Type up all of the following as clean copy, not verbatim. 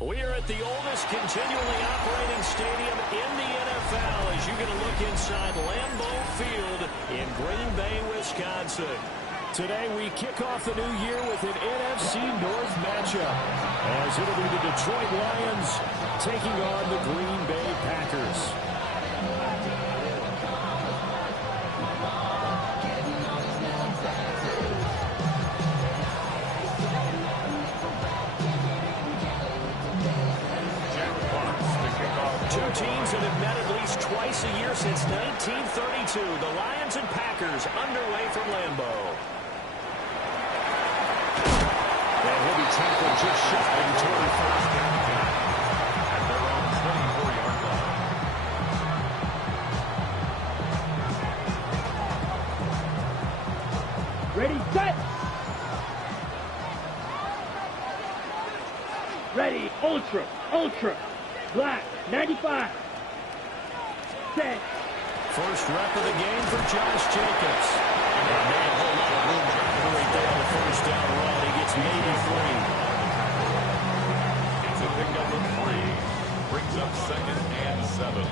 We are at the oldest continually operating stadium in the NFL as you get a look inside Lambeau Field in Green Bay, Wisconsin. Today we kick off the new year with an NFC North matchup as it'll be the Detroit Lions taking on the Green Bay Packers. Two teams that have met at least twice a year since 1932. The Lions and Packers underway from Lambeau. And he'll be tackled just shy of the 21st at their own 24-yard line. Ready, set! Ready, ultra, black, 95. Set. First rep of the game for Josh Jacobs. And a whole lot of room to operate there on the first down run. He gets maybe 3. It's a pickup of 3. Brings up 2nd and 7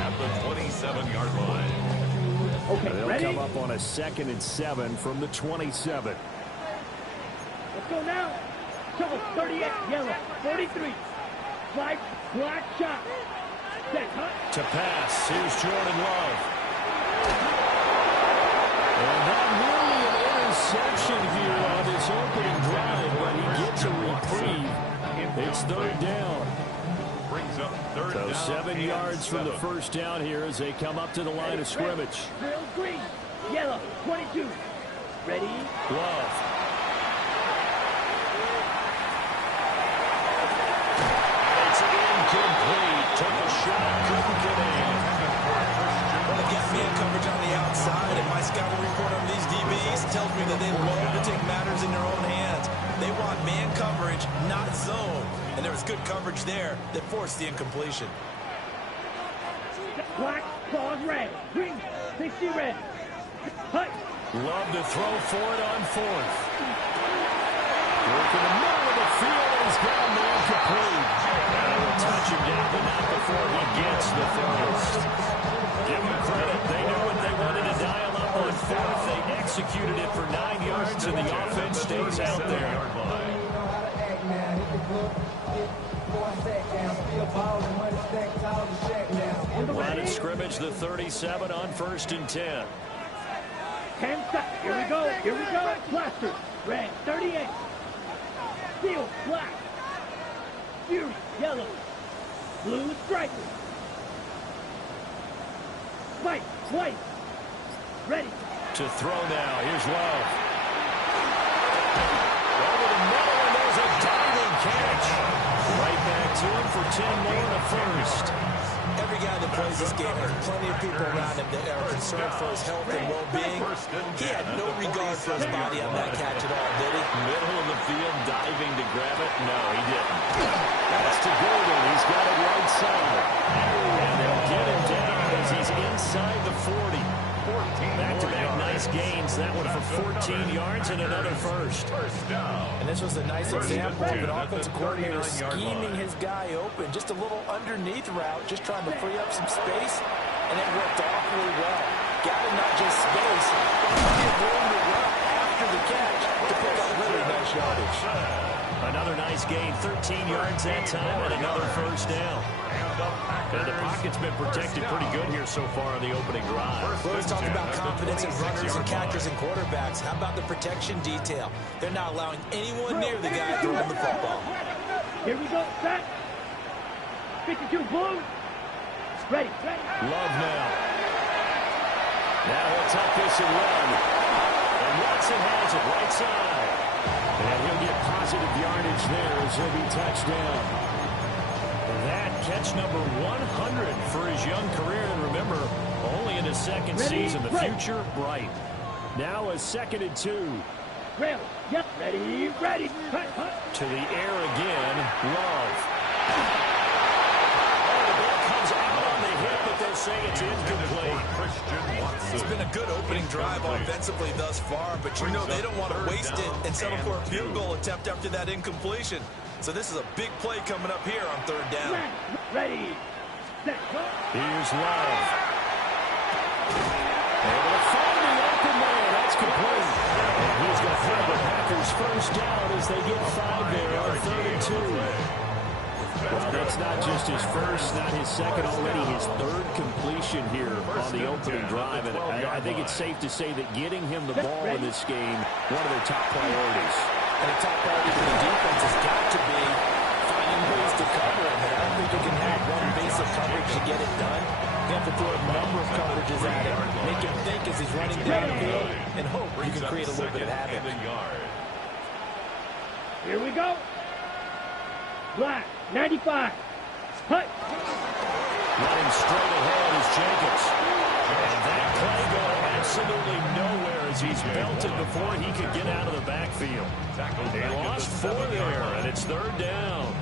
at the 27-yard line. Okay, they'll ready? come up on a 2nd and 7 from the 27. Let's go now. Trouble, 38, yellow, 43. Flight, black shot. Set, huh? To pass, here's Jordan Love. And not nearly an interception here on this opening drive, but he gets a reprieve. It's 3rd down. Brings up 3rd down. So 7 yards from the first down here as they come up to the line of scrimmage. Drill green, yellow, 22. Ready? Love. It's incomplete. Took a shot, couldn't get in. Well, they got man coverage on the outside, and my scouting report on these DBs tells me that they love to take matters in their own hands. They want man coverage, not zone. And there was good coverage there that forced the incompletion. Black, claws red, green, 60 red. Hut. Love to throw for it on 4th. Work in the middle of the field, and he's got a man complete. They'll touch him down, but not before he gets the first. Give them credit. They knew what they wanted to dial up on 4th. They executed it for 9 yards, and the offense stays out there. Line of scrimmage, the 37 on 1st and 10. 10 seconds. Here we go. Blaster, red, 38. Steel, black. Fury, yellow. Blue, striker. Spike, white. Ready. To throw now. Here's Love. Over the middle, and there's a diving catch. Right back to him for 10 more and a first. Every guy that plays this game has plenty of people around him that are concerned for his health and well-being. He had no regard for his body on that catch at all, did he? Middle of the field, diving to grab it. No, he didn't. That's to Golden. He's got it right side. And they'll get him down as he's inside the 40. Back-to-back nice gains. That one for 14 yards and another first. And this was a nice example of an offensive coordinator scheming his guy open. Just a little underneath route, just trying to free up some space, and it worked awfully well. Got him not just space, but plenty of room to run after the catch to pick up really nice yardage. Another nice gain, 13 yards that time, and another first down. And the pocket's been protected pretty good here so far on the opening drive. Well, let's talk about confidence in runners and catchers and quarterbacks. How about the protection detail? They're not allowing anyone near the guy throwing the football. Here we go, set. 52, blue. Ready. Love now. Now he'll tuck this and run. And Watson has it right side. And he'll get positive yardage there as he'll be touched down. That catch number 100 for his young career. And remember, only in his second season. The future bright. Now a 2nd and 2. Ready. To the air again. Love. Oh, the ball comes out on the hit, but they'll say it's incomplete. It's been a good opening drive offensively thus far, but you know they don't want to waste it and settle for a field goal attempt after that incompletion. So this is a big play coming up here on 3rd down. Ready. Here's Love. Able to find the open man. That's complete. And he's going to find the Packers first down as they get 5 there on 3rd and 2. Well, that's not just his first, not his second, already his 3rd completion here on the opening drive. And I think it's safe to say that getting him the ball in this game, one of their top priorities. And the top priority for the defense has got to be finding ways to cover him. And I don't think you can have one basic coverage to get it done. You have to throw a number of coverages at him, make him think as he's running down the field, and hope you can create a little bit of havoc. Here we go. Black, 95. Hut. Running straight ahead is Jacobs. And that play going absolutely nowhere as he's belted before he could get out of the backfield. They lost 4 there, and it's 3rd down.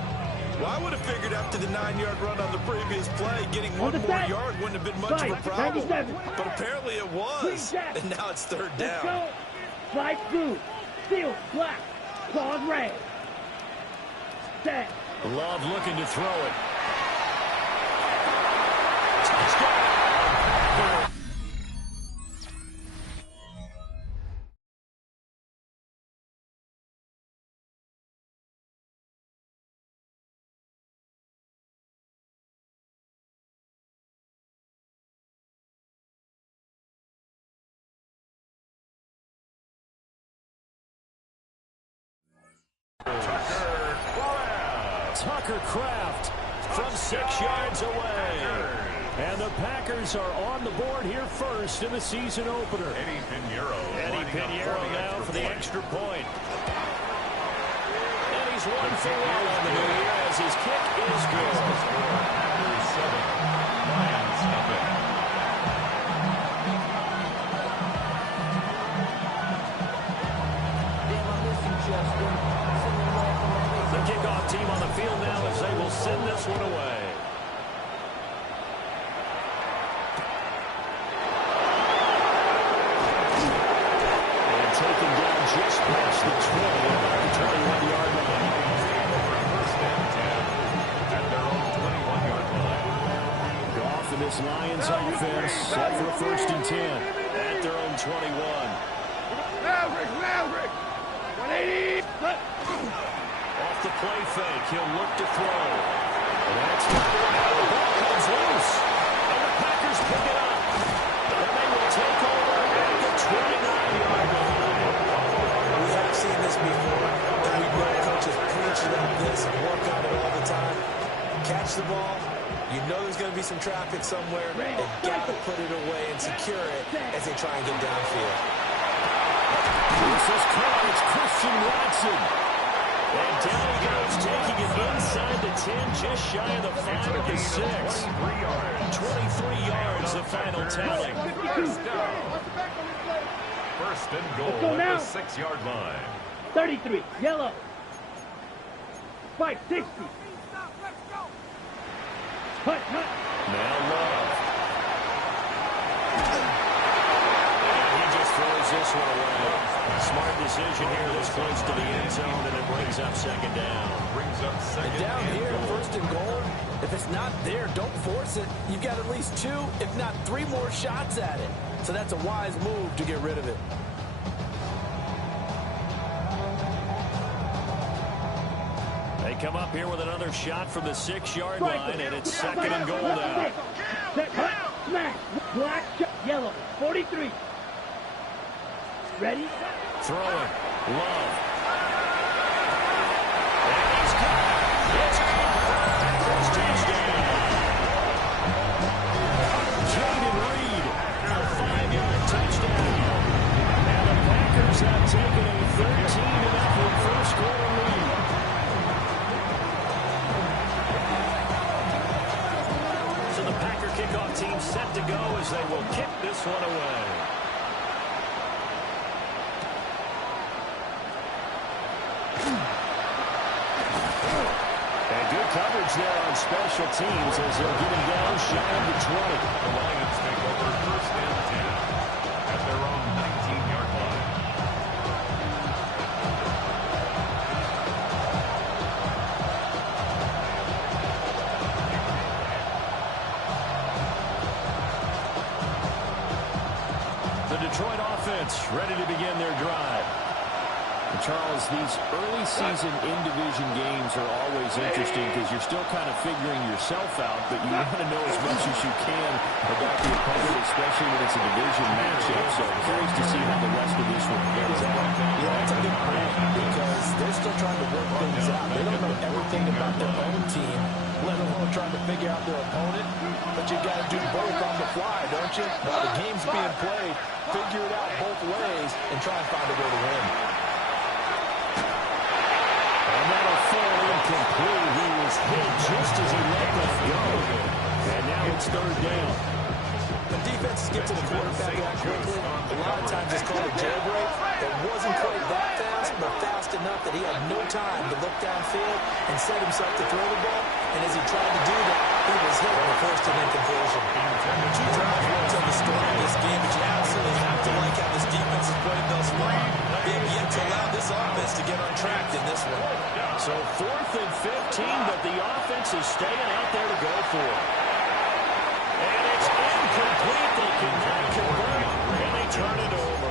Well, I would have figured after the 9-yard run on the previous play, getting 1 more yard wouldn't have been much of a problem. But apparently it was, and now it's 3rd down. Let's go. Slide blue, steel black, claws red. Set. Love looking to throw it. Touchdown. Tucker Kraft from 6 yards away. And the Packers are on the board here first in the season opener. Eddie Pinheiro now for the extra point. And he's 1 for 1 on the new year as his kick is good. Packers 7, Lions nothing. The kickoff team on the field now as they will send this one away. And taken down just past the 20 about the 21-yard line. First and 10 at their own 21-yard line. Goff and this Lions offense set for a 1st and 10 at their own 21. Maverick. 180. Off the play fake, he'll look to throw. And that's now the ball comes loose. And the Packers pick it up. And they will take over at the 29-yard line. We have seen this before, and we know coaches preach about this and work on it all the time. Catch the ball. You know there's going to be some traffic somewhere. They've got to put it away and secure it as they try and get downfield. This is caught. It's Christian Watson. And down he goes, taking it inside the 10, just shy of the 5 of the 6. 23 yards, the final tally. First and goal at the 6-yard line. 33, yellow. 560. Hut. Now Love. And he just throws this one away. Smart decision here this close to the end zone, and it brings up 2nd down. And down here, 1st and goal, if it's not there, don't force it. You've got at least 2, if not 3 more shots at it. So that's a wise move to get rid of it. They come up here with another shot from the 6-yard line, and it's 2nd and goal now. Smash. Black, yellow. 43. Ready? Throwing. Love. And he's got it. It's caught. First touchdown. coverage there on special teams as they'll get him down shy of the 20. The Lions take over first and 10 at their own 19-yard line. The Detroit offense ready to begin their drive. And Charles, these early season in-division games are always interesting because you're still kind of figuring yourself out, but you want to know as much as you can about the opponent, especially when it's a division matchup. So I'm curious to see how the rest of this one plays out. Yeah, that's a good point because they're still trying to work things out. They don't know everything about their own team, let alone trying to figure out their opponent. But you got to do both on the fly, don't you? While the game's being played, figure it out both ways and try and find a way to win. And that'll fall incomplete. He was hit just as he let that go. And now it's third down. The defenses get to the quarterback that quickly. A lot of times it's called a jailbreak. It wasn't quite that fast, but fast enough that he had no time to look downfield and set himself to throw the ball. And as he tried to do that, he was hit and forced an incompletion. Two drives won't tell the story of this game, but you absolutely have to like how this defense has played thus far. They have yet to allow this offense to get on track in this one. So 4th and 15, but the offense is staying out there to go for it. And it's incomplete. They cannot convert, and they turn it over.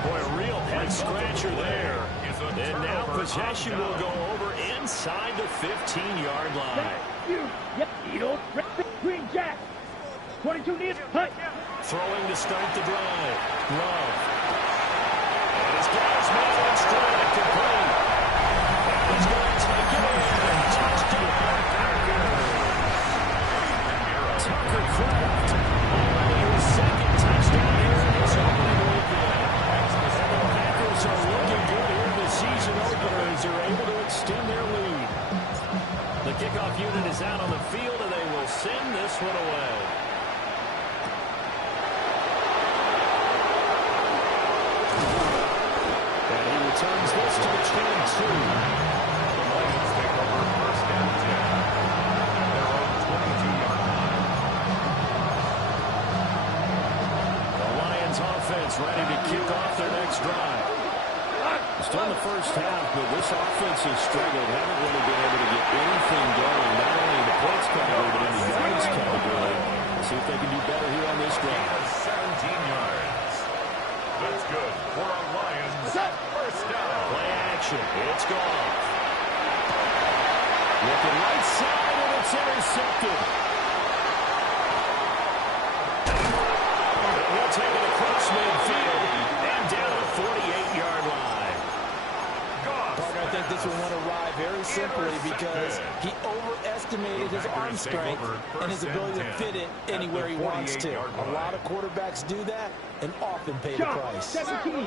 Boy, a real head-scratcher there. And now possession will go over inside the 15-yard line. Green Jack. 22 near hut. Throwing to start the drive. Love. And he's got his man on strike. Complete. And he's going to take it in. Touchdown. Tucker Kraft. Already his second touchdown here in this opening weekend. And the Packers are looking good here in the season opener as they're able to extend their lead. The kickoff unit is out on the field, and they will send this one away. And he returns this to the 22. The Lions take over first and 10 at their own 22-yard line. The Lions offense ready to kick off their next drive. Still in the first half, but this offense has struggled. Haven't really been able to get anything going, not only in the points category, but in the yards category. Let's see if they can do better here on this drive. 17 yards. That's good for a Lions first down. Play action. It's gone. Looking right side, and it's intercepted. He'll take it across midfield and down the 48-yard line. Parker, I think this one went awry very simply because he overestimated his arm strength and his ability to fit it anywhere he wants to. A lot of quarterbacks do that and often pay the price. 17.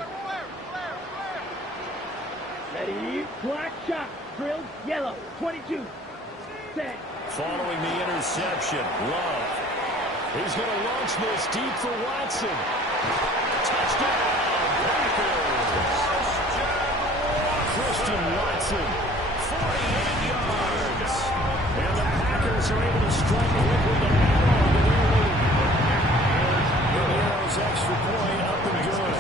Ready, black shot, drilled, yellow, 22. Set. Following the interception, Love. He's going to launch this deep for Watson. Touchdown, Packers. Christian Watson, 48 yards. And the Packers are able to strike quickly to add on to their lead. The Heroes extra point up and good.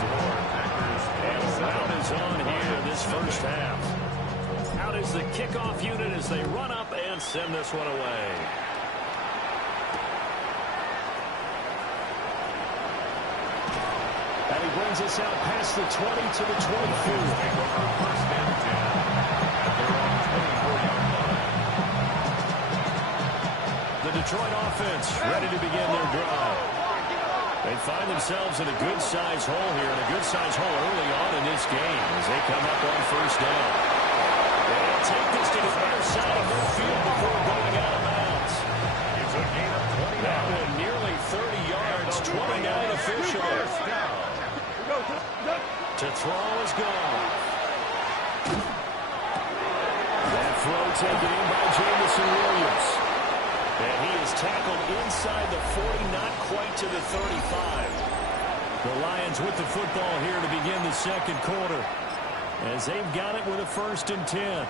And round is on here this first half. Out is the kickoff unit as they run up and send this one away. And he brings us out past the 20 to the 22. First and 10 at their own 24-yard line. The Detroit offense ready to begin their drive. They find themselves in a good-sized hole here, and a good-sized hole early on in this game as they come up on first down. They'll take this to the far side of midfield before going out of bounds. It's a gain of 29. That one nearly 30 yards, 29 officially. To throw is gone. That throw taken in by Jamison Williams. And he is tackled inside the 40, not quite to the 35. The Lions with the football here to begin the second quarter, as they've got it with a 1st and 10.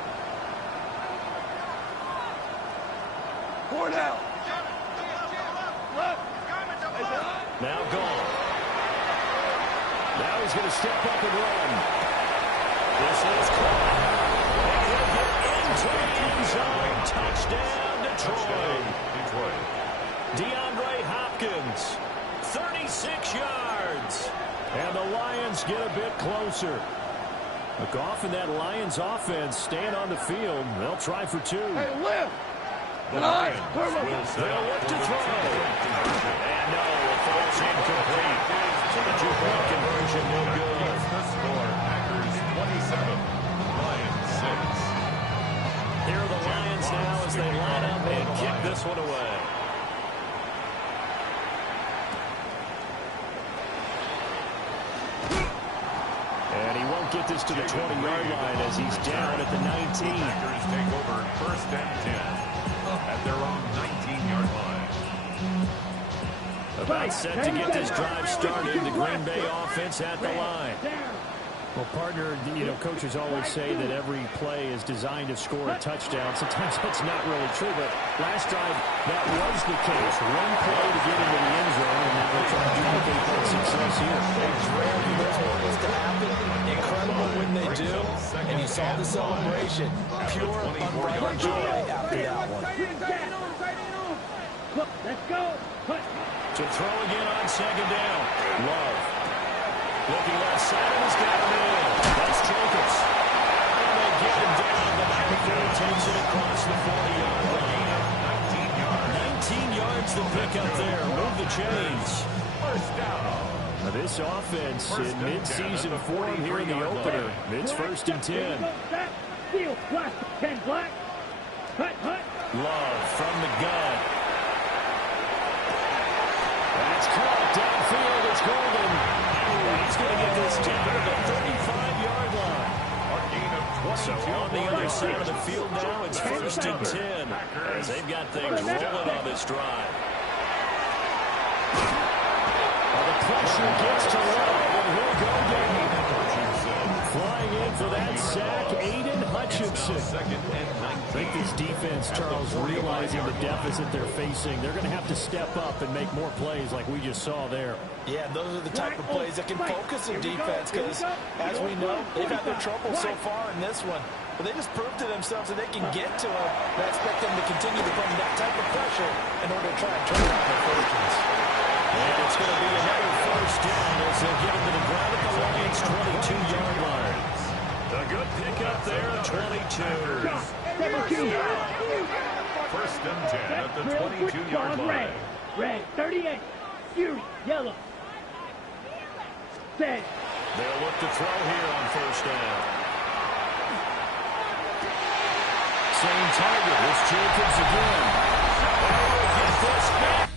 Now gone. Now he's going to step up and run. This is caught. And he'll get into the end zone. Touchdown, Detroit. DeAndre Hopkins, 36 yards. And the Lions get a bit closer. Look off in that Lions offense, staying on the field. They'll try for two. Hey, lift. The Lions will set They'll up look to for throw. And no, it falls incomplete. So the two-point conversion no good. the score. Packers 27, Lions 6. Here are the Lions now as they line up and kick this one away. And he won't get this to the 20-yard line as he's down at the 19. Packers take over first and 10 at their own 19-yard line. About set to get this drive started. The Green Bay offense at the line. Well, partner, coaches always say that every play is designed to score a touchdown. Sometimes that's not really true, but last drive, that was the case. One play to get into the end zone, and now they're trying to duplicate that success here. It's rare for those moments to happen. Incredible when they do. And you saw the celebration. Pure, unbridled joy after that one. Let's go. To throw again on second down. Love. Looking left side, he's got him in. That's Jacobs. And they get him down. The backfield takes it across the 40-yard line. 19 yards to pick up there. Move the chains. First down. Now this offense in mid-season form here in the opener. It's first and 10. Field, black, 10 black. Hut. Love from the gun. That's caught downfield. It's Golden. He's going to get this down to the 35-yard line. So on the other side of the field now, it's first and 10 as they've got things rolling on this drive. Well, the pressure gets to Love, and he'll go down. Flying in for that sack, Aiden Hutchinson. I think this defense, Charles, realizing the deficit they're facing, they're going to have to step up and make more plays like we just saw there. Yeah, those are the type of plays that can focus their defense because, as we know, they've had their trouble so far in this one. But they just proved to themselves that they can get to it. I expect them to continue to put that type of pressure in order to try and turn around their fortunes. And it's going to be another first down as they'll get him to the ground at the Lions' 22-yard line. A good pickup there at 22. First and 10 at the 22-yard line. Red, 38. Fury, yellow. Set. They'll look to throw here on first down. Same target. It's Jacobs again. And he'll get this back.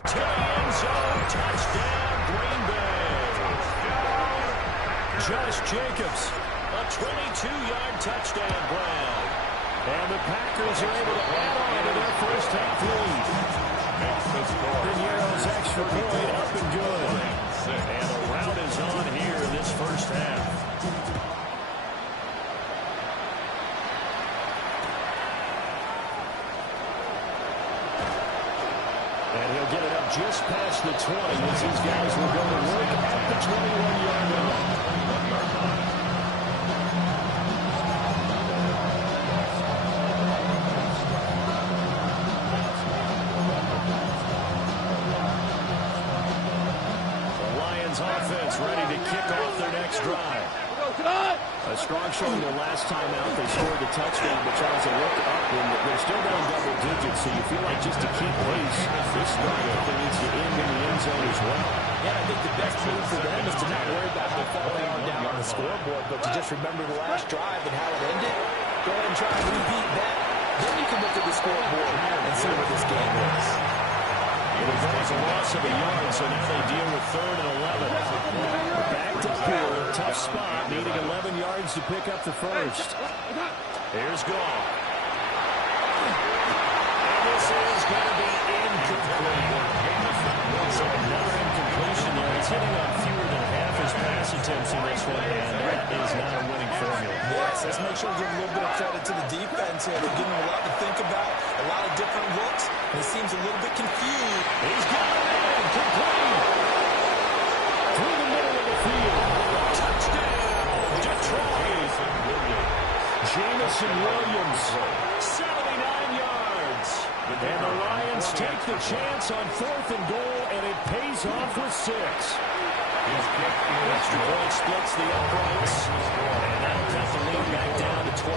To the end zone, touchdown, Green Bay. Josh Jacobs, a 22-yard touchdown grab. And the Packers are able to add on to their first half lead. Pinero's extra point up and good. And the rout is on here in this first half. And he'll get it up just past the 20 as these guys will go to work at the 21-yard line. The Lions offense ready to kick off their next drive. A strong showing the last time out. They scored the touchdown, but Charles, they look up and they're still down double digits, so you feel like just to keep pace, this drive needs to end in the end zone as well. Yeah, I think the best move for them is to not worry about the falling on down on the scoreboard, but to just remember the last drive and how it ended. Go ahead and try and repeat that. Then you can look at the scoreboard and see where this game is. It was a loss of a yard, so now they deal with 3rd and 11. Backed up here, tough spot, needing 11 yards to pick up the first. Here's Goff. And this is going to be incomplete. So another incompletion there. He's hitting on fewer than half his pass attempts in this one, and that is not a winning formula. Yes, let's make sure we give a little bit of credit to the defense here. They're giving him a lot to think about, a lot of different looks, and he seems a little bit confused. He's got it in, complete. Through the middle of the field. Touchdown, Detroit. Jamison Williams, 79 yards. And the Lions take the chance on 4th and goal, and it pays off with 6. Extra point splits the uprights, and that'll cut the lead back down to 21.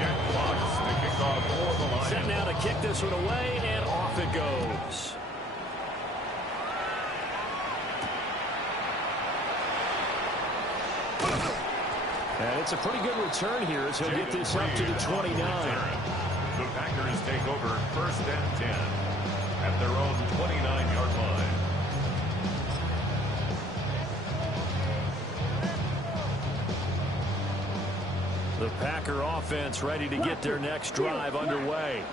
Jack Fox, the kickoff for the Lions. Set now to kick this one away, and off it goes. And it's a pretty good return here as he'll get this up to the 29. The Packers take over 1st and 10 at their own 29-yard line. The Packer offense ready to get their next drive underway.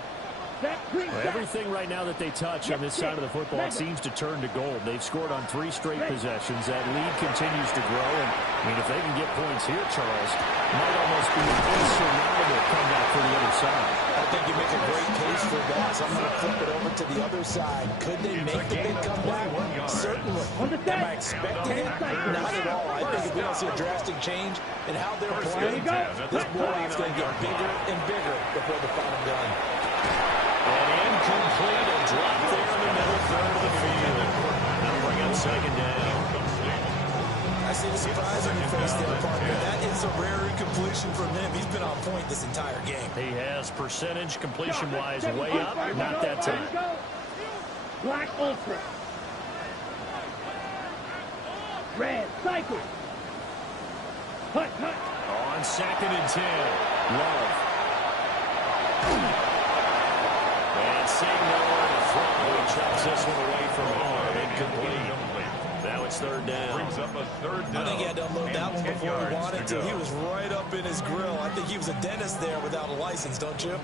Well, everything right now that they touch on this side of the football seems to turn to gold. They've scored on 3 straight possessions. That lead continues to grow. And, I mean, if they can get points here, Charles, it might almost be an insurmountable comeback for the other side. I think you make a great case for that. So I'm going to flip it over to the other side. Could they make the big comeback? Certainly. Am I expecting it? Not at all. I think if we don't see a drastic change in how they're playing, this blowout's going to get bigger and bigger before the final gun. And incomplete, a drop there in the middle third of the field. That'll bring up 2nd down. I see the surprise on your face there, partner. That is a rare incompletion from him. He's been on point this entire game. He has percentage completion-wise way up. Not that time. Black Ultra. Red Cycle. Hut, hut. On 2nd and 10. Love. And Signal on the front. He chucks this one away from home. Incomplete. Now it's 3rd down. Brings up a 3rd down. I think he had to unload that one before he wanted to. He was right up in his grill. I think he was a dentist there without a license, don't you?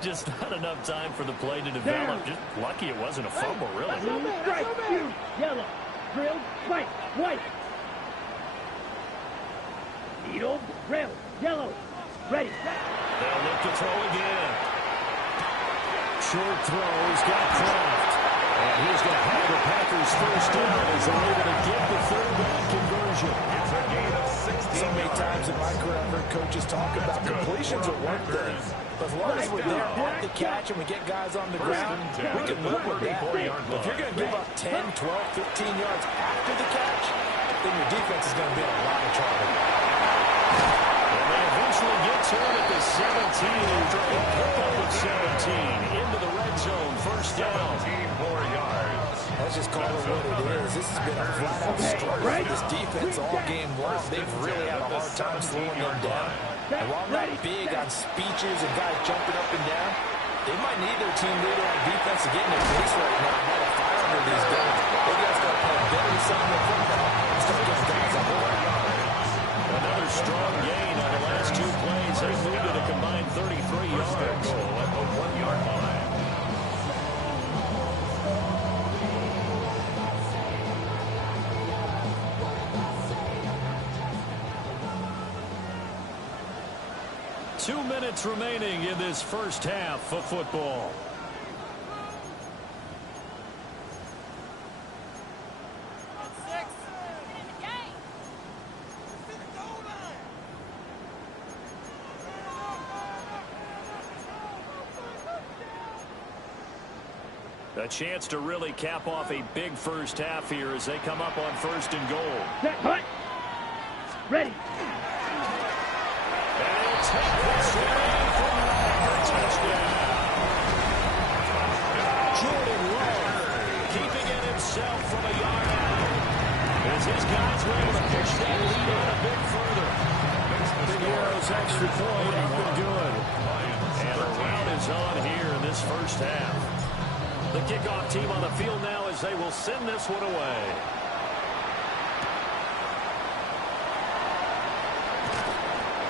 Just not enough time for the play to develop. Just lucky it wasn't a fumble, really. Strike, shoot, yellow, drill, white, white. Needle, drill, yellow, ready. They'll look to throw again. Short throw, he's got Kraft. And he's going to have the Packers first down as they're able to get the 3rd down conversion. It's a gain of 16 So many times in my career, I've heard coaches talk about completions are one thing. But as long as we're there at the catch and we get guys on the ground, we can live with that. But if you're going to give up 10, 12, 15 yards after the catch, then your defense is going to be in a lot of trouble. And they eventually get to it at the 17. They pick up at 17 into the red zone. First down. 4 yards. Let's just call it what it is. This has been a flat-out struggle for this defense all game long. They've really had a hard time slowing them down. And while not big on speeches and guys jumping up and down, they might need their team leader on defense to get in their face right now and light a fire under these guys. They got to start playing better side of the football and start getting guys on board. Another strong gain on the last 2 plays. They moved it a combined 33 yards. Goal at the 1-yard line. Two minutes remaining in this first half of football. A chance to really cap off a big first half here as they come up on 1st and goal. Set, hut. Ready. And it's hit this way for a touchdown. Jordan Love keeping it himself from a yard out. As his guys were able to push that lead on a bit further. Pinheiro's extra point up and good. And the round is on here in this first half. The kickoff team on the field now as they will send this one away.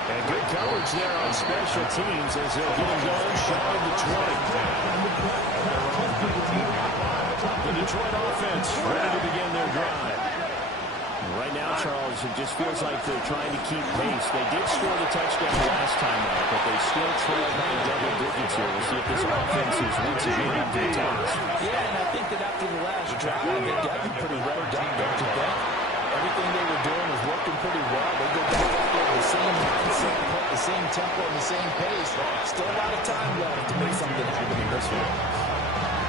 And good coverage there on special teams as they'll get him going shy of the 20. The Detroit offense ready to begin their drive. Right now, Charles, it just feels like they're trying to keep pace. They did score the touchdown last time out, but they still trail by double digits here. We'll see if this offense is once again up to the task. Yeah, and I think that after the last drive, they got pretty revved up, don't you think? Everything they were doing was working pretty well. They go back out there with the same mindset, the same tempo, and the same pace. Still a lot of time left to make something happen in this one.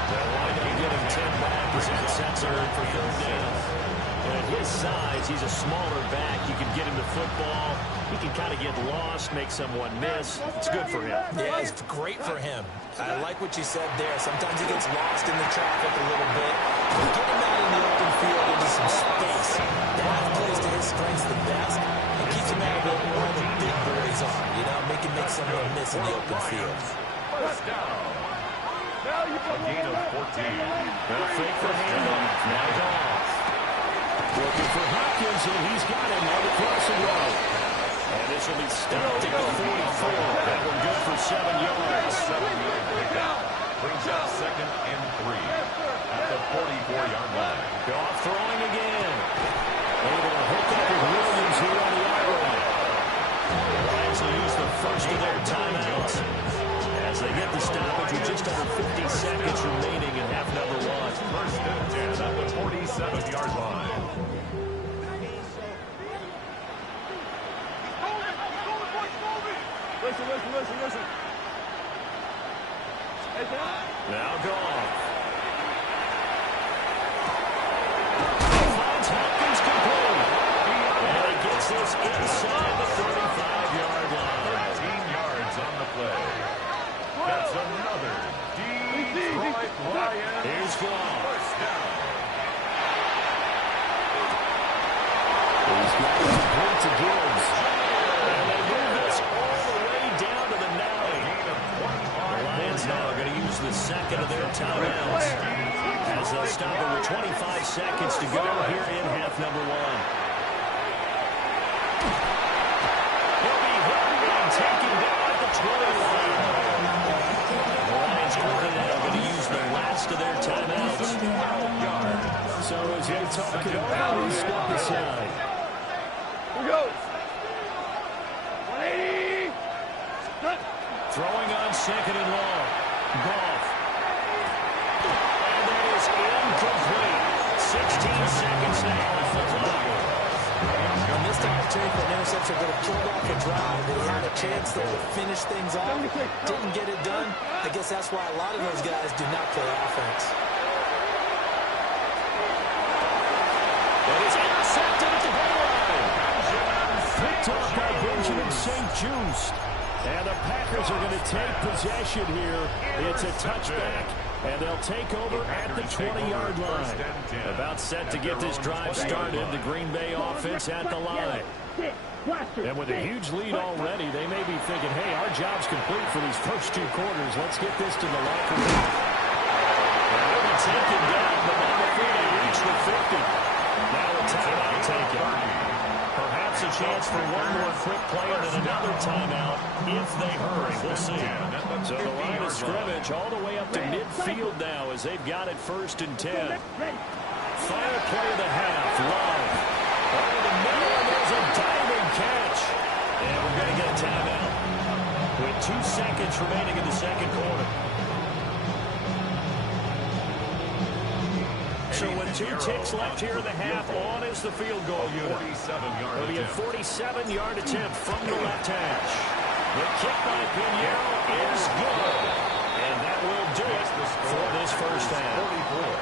They'll wind up getting 10 back as it sets her in for third down. And at his size, he's a smaller back. You can get him the football. He can kind of get lost, make someone miss. It's good for him. Yeah, it's great for him. I like what you said there. Sometimes he gets lost in the traffic a little bit. But get him out in the open field into some space. That plays to his strengths the best and keeps him out of it where all the big boys are. You know, make someone miss in the open field. First down. A gain of 14. A fake for handoff. Now off. Looking for Hopkins, and he's got him on the crossing route. And this will be stopped at the 44. That one good for 7 yards. 7-yard pickup. Brings up 2nd and 3 at the 44-yard line. Goff throwing again. Able to hook up with Williams here on the outrun. The Lions will use the first of their timeouts as they get the stoppage with just under 50 seconds remaining in half number 1. First and 10 at the 47-yard line. Listen. Now Goff. Finds Hopkins complete. And he gets this inside the 35-yard line. 13 yards on the play. That's another Detroit Lions. Here's Goff. First down. He's got it complete to Gibbs. And they move this all the way down to the 9. The Lions now are going to use the second of their timeouts as they'll stop it with 25 seconds to go here in half number 1. He'll be hit and taken down at the 20 line. The Lions quickly now going to use the last of their timeouts. So as they talk it over, we step aside. Here we go. 180. Throwing on 2nd and long. Goff. And that is incomplete. 16 seconds now off the clock. A missed opportunity for an interception that killed off a drive. They had a chance there to finish things off. Didn't get it done. I guess that's why a lot of those guys do not play offense. That is intercepted at the goal line. Picked up by Benjamin St. Just. And the Packers are going to take possession here. It's a touchback, and they'll take over at the 20-yard line. About set to get this drive started. The Green Bay offense at the line. And with a huge lead already, they may be thinking, hey, our job's complete for these first 2 quarters. Let's get this to the locker room. And they'll be taken down, but not before they reach the 50. Now a timeout taken. Perhaps a chance for one more quick play and then another timeout if they hurry. We'll see. So the line of scrimmage all the way up to midfield now as they've got it 1st and 10. Final play of the half. Love. Over the middle, and there's a diving catch. And we're going to get a timeout with 2 seconds remaining in the second quarter. So with 2 ticks left here in the half, on is the field goal unit. It'll be a 47-yard attempt from the left hash. The kick by Pinheiro is good. And that will do it for this first half. 44.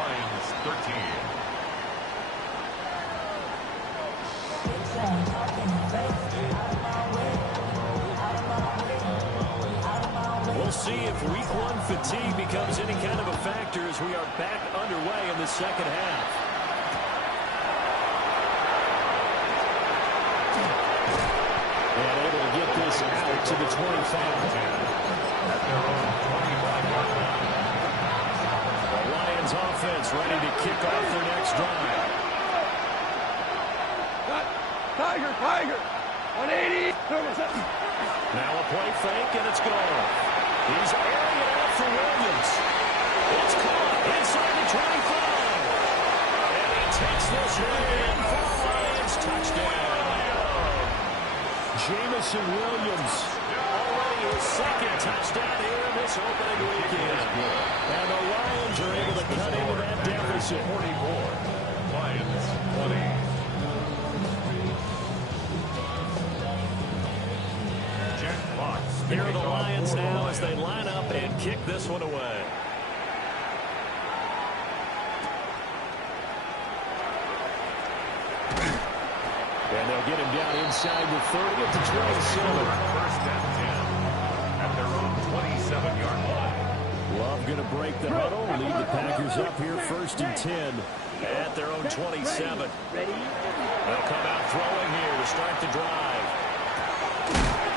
Lions 13. We'll see if week 1 fatigue becomes any kind of a factor as we are back underway in the second half. it to the 25. At their own 25-yard line. The Lions offense ready to kick off their next drive. Tiger, Tiger. 180. Now a play fake, and it's gone. He's airing it out for Williams. It's caught inside the 25. And he takes this one in for the Lions. Touchdown. Jamison Williams, already his second touchdown here in this opening weekend. And the Lions are able to cut into that deficit. 44. Lions 20. Here are the Lions now as they line up and kick this one away. And they'll get him down inside the 30 at the 27. First and 10 at their own 27-yard line. Love going to break the huddle, lead the Packers up here first and 10 at their own 27. They'll come out throwing here to start the drive.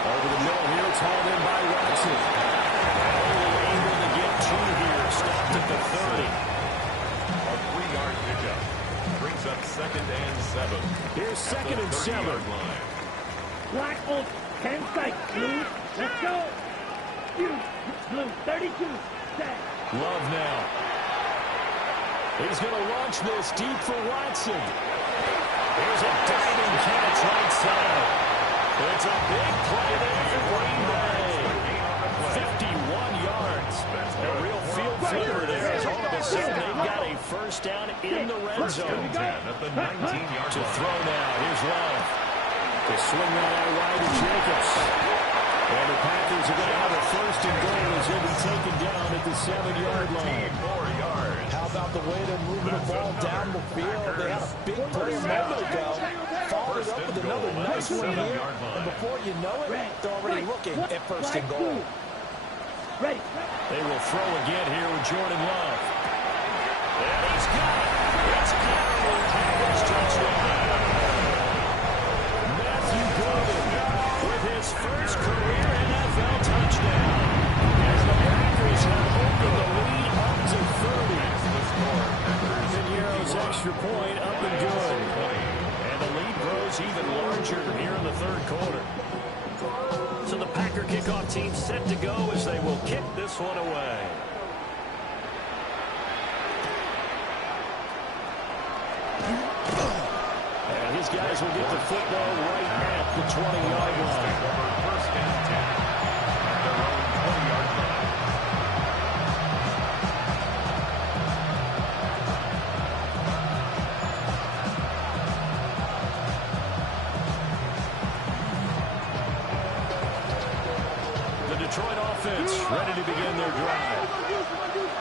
Over the middle here, it's hauled in by Watson. Only able to get two here, stopped at the 30. A 3-yard pickup brings up second and 7. Here's second and 7. Black Oak, 10 strikes, blue. Let's go. Blue, 32. Set. Love now. He's going to launch this deep for Watson. Here's a diving catch right side. It's a big play there for Green Bay. 51 yards. A real field flipper there as all of a sudden they've got a first down in the red zone. 10 at the 19-yard To line. throw now. Here's Love. To swing that out wide to Jacobs. And the Packers are going to have a first and goal as he'll be taken down at the 7-yard line. 4 yards. How about the way they're moving the ball down the field? They had a big play a moment ago. Followed up with another nice one here. And before you know it, they're already looking at first and goal. Ready. They will throw again here with Jordan Love. And he's got it. It's Connor Packers touchdown. Matthew Golden with his first career NFL touchdown. As the Packers have opened the lead up to 30. Pinero's extra point up and good. And the lead grows even larger here in the third quarter. So the Packer kickoff team set to go as they will kick this one away. And his guys will get the football right at the 20-yard line. First and 10 at their own 20-yard line. The Detroit offense ready to begin their drive.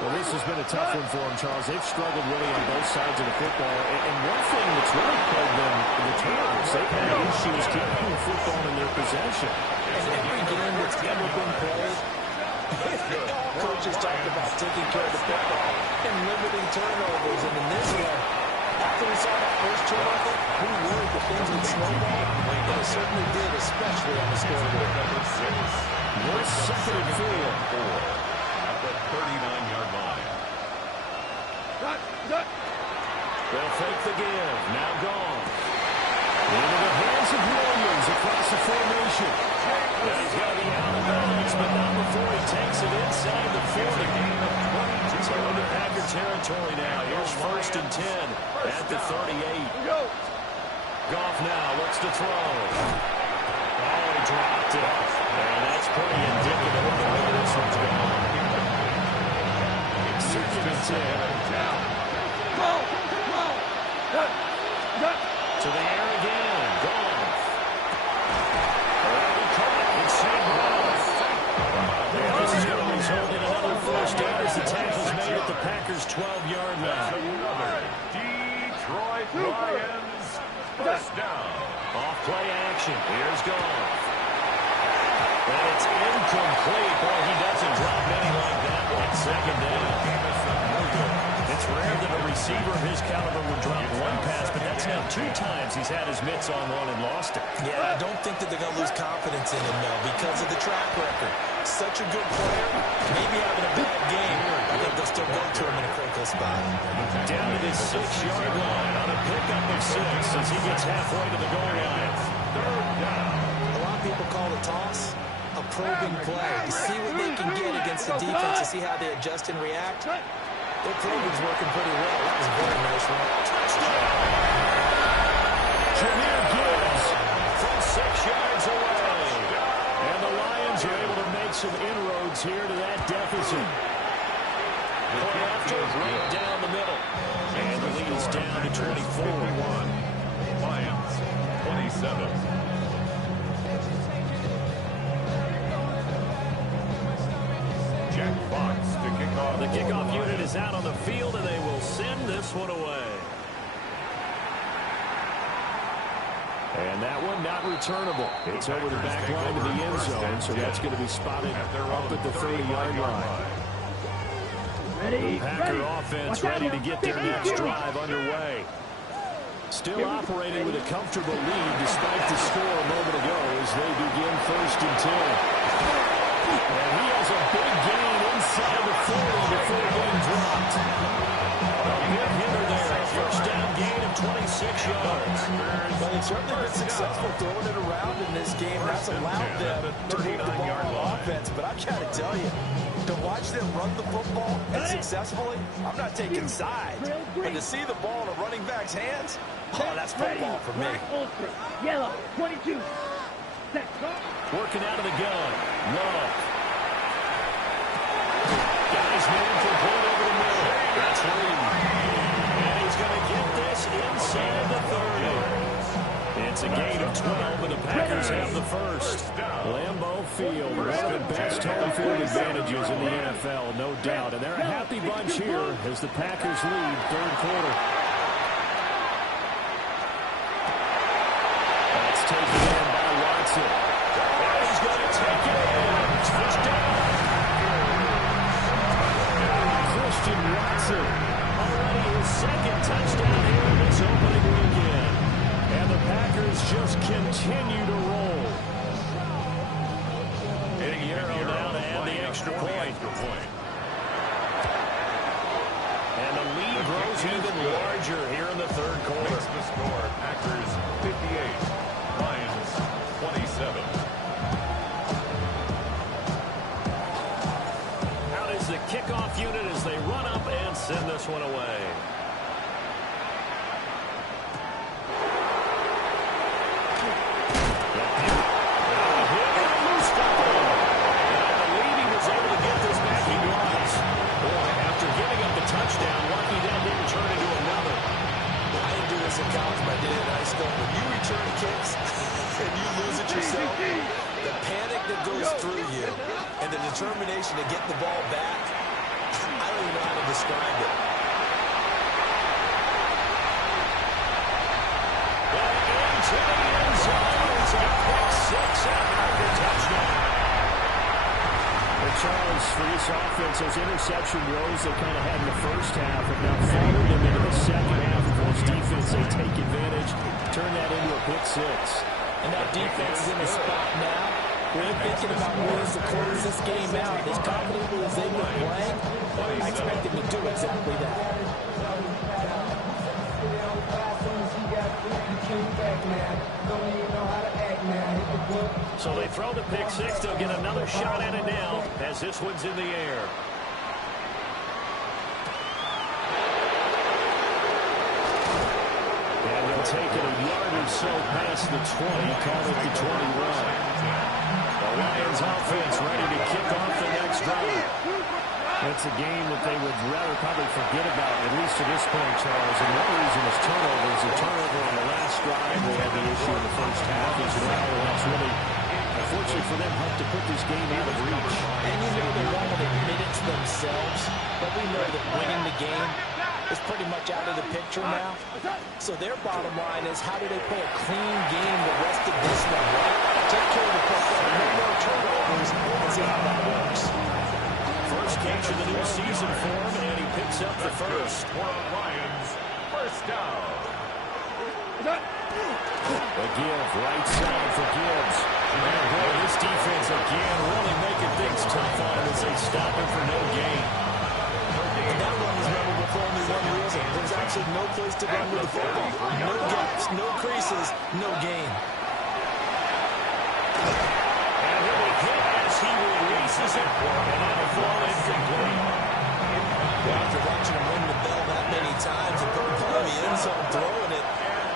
Well, this has been a tough one for them, Charles. They've struggled really on both sides of the football. And one thing that's really plagued them, the turnovers, they've had issues keeping the football in their possession. And every game that's ever been played, all coaches talked about taking care of the football and limiting turnovers. And in this one, after we saw that first turnover, we worried that things would snowball. And it certainly did, especially on the scoreboard. Number 6. What's second and 4? At the 39-yard line. They'll fake the give. Now gone. Into the hands of Williams across the formation. He's got to be out of bounds, but not before he takes it inside the 40. So into Packer territory now. Here's first and 10 at the 38. Goff now looks to throw. Oh, he dropped it. And that's pretty indicative of the way this one's going. Second and 10. To the air again. Gone. Already caught. It's St. Brown. And this is going to result in another first down as the tackle's made at the Packers' 12-yard line. Another Detroit Lions first down. Off play action. Here's Goff. And it's incomplete. Boy, he doesn't drop any like that on second down. It's rare that a receiver of his caliber would drop one pass, but that's now 2 times he's had his mitts on one and lost it. Yeah, I don't think that they're going to lose confidence in him, though, because of the track record. Such a good player, maybe having a bad game. I think they'll still go to him in a critical spot. Down to his 6-yard line on a pickup of 6 as he gets halfway to the goal line. Third down. A lot of people call the toss a probing play to see what they can get against the defense, to see how they adjust and react. Their probing's working pretty well. That was a very nice run. Touchdown! Jameer Gibbs from 6 yards away. And the Lions are able to make some inroads here to that deficit. Point after, right down the middle. And the lead is down to 24. 51. Lions, 27. Jack Fox to kick off. The kickoff unit is out on the field, and they will send this one away. And that one not returnable. It's over the back line to the end zone, so that's going to be spotted up at the 30-yard line. The Packer offense ready to get their next drive underway. Still operating with a comfortable lead despite the score a moment ago as they begin 1st and 10. And he has a big gain inside the 40 before being dropped. A big hitter there. 1st down gain of 26 yards. Well, they've certainly been successful throwing it around in this game. That's allowed them to move the ball on offense. But I got to tell you, to watch them run the football and successfully, I'm not taking sides. But to see the ball in a running back's hands, oh, that's football for me. Yellow, 22. Working out of the gun. Love. Guys moving complete over the middle. That's Reed. And he's going to get this inside the 30. It's a gain of 12, and the Packers have the first. Lambeau Field, one of the best home field advantages in the NFL, no doubt. And they're a happy bunch here as the Packers lead 3rd quarter. That's taken in by Watson. And he's going to take it in. Touchdown. Christian Watson, already his 2nd touchdown here in this opening weekend. And the Packers just continue to roll. Hitting Yarrow now to add the extra point. And the lead grows even larger here in the 3rd quarter. Makes the score. Packers 58. Lions 27. Out is the kickoff unit as they run up and send this one away. Touchdown. Lucky that didn't turn into another. I didn't do this in college, but I did it in high school. When you return kicks and you lose it yourself, the panic that goes through you and the determination to get the ball back, I don't even know how to describe it. Well, into the end zone. It's a pick 6 after the touchdown. Charles, for this offense, those interception rows they kind of had in the first half have now followed them into the second half of this defense. They take advantage, turn that into a pick 6. And that defense is in a spot now where they're thinking about ways to close this game out. As confidently as they've been playing, I expect them to do exactly that. So they throw the pick 6. They'll get another shot at it now as this one's in the air. And they'll take it a yard or so past the 20. Call it the 21. The Lions offense ready to kick off the next drive. That's a game that they would rather probably forget about, at least to this point, Charles. And one reason is turnovers. A turnover on the last drive. They had the issue in the first half as well. And that's really, unfortunately for them, helped to put this game out of reach. And you know they want to admit it to themselves, but we know that winning the game is pretty much out of the picture now. So their bottom line is, how do they play a clean game the rest of this one, right? Take care of the football, no more turnovers, and see how that works. First catch of the new season for him, and he picks up the first. For Lions, 1st down. The give, right side for Gibbs. And boy, this defense again really making things tough on him as they stop him for no gain. And that run was memorable for only one reason. There's actually no place to run with the football. No gaps, no creases, no gain. And he'll be hit as he releases it, and that'll fall incomplete. Well, after watching him ring the bell that many times and putting the ball in the end zone, throwing it,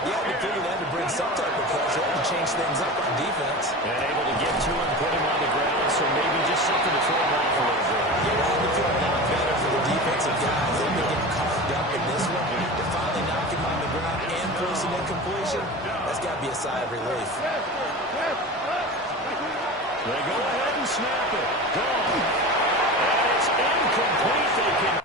you had to figure that to bring some type of pressure to change things up on defense. And able to get to him, put him on the ground, so maybe just something to throw him off a little bit. Yeah, well, to feel a lot better for the defensive guys. They've been getting carved up in this one. To finally knock him on the ground and force an incompletion, that's got to be a sigh of relief. They go ahead and snap it. Gone. And it's incomplete. They can